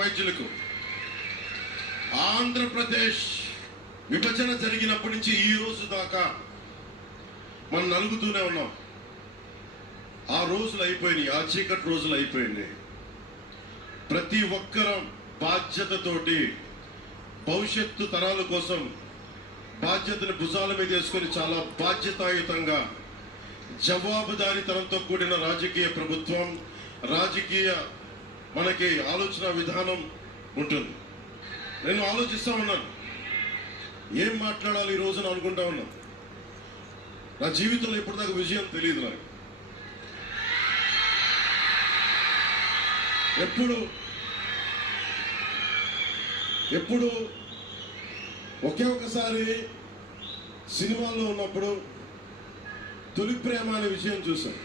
పైచులకు. ఆంధ్రప్రదేశ్ విభజన జరిగినప్పటి నుంచి ఈ రోజు దాకా మనం నలుగుతూనే ఉన్నాం. ఆ రోజులు అయిపోయినాయి, ఆ చీకటి రోజులు అయిపోయినాయి. ప్రతి ఒక్కరం బాధ్యతతోటి భవిష్యత్తు తరాల కోసం బాధ్యతను భుజాల మీద వేసుకొని చాలా బాధ్యతాయుతంగా జవాబుదారీతనంతో కూడిన రాజకీయ ప్రభుత్వం, రాజకీయ మనకి ఆలోచన విధానం ఉంటుంది. నేను ఆలోచిస్తూ ఉన్నాను, ఏం మాట్లాడాలి ఈ రోజున అనుకుంటా ఉన్నాను. నా జీవితంలో ఇప్పటిదాకా విజయం తెలియదు నాకు. ఎప్పుడు ఒకే ఒకసారి సినిమాల్లో ఉన్నప్పుడు తొలి ప్రేమ అనే విషయం చూశాను.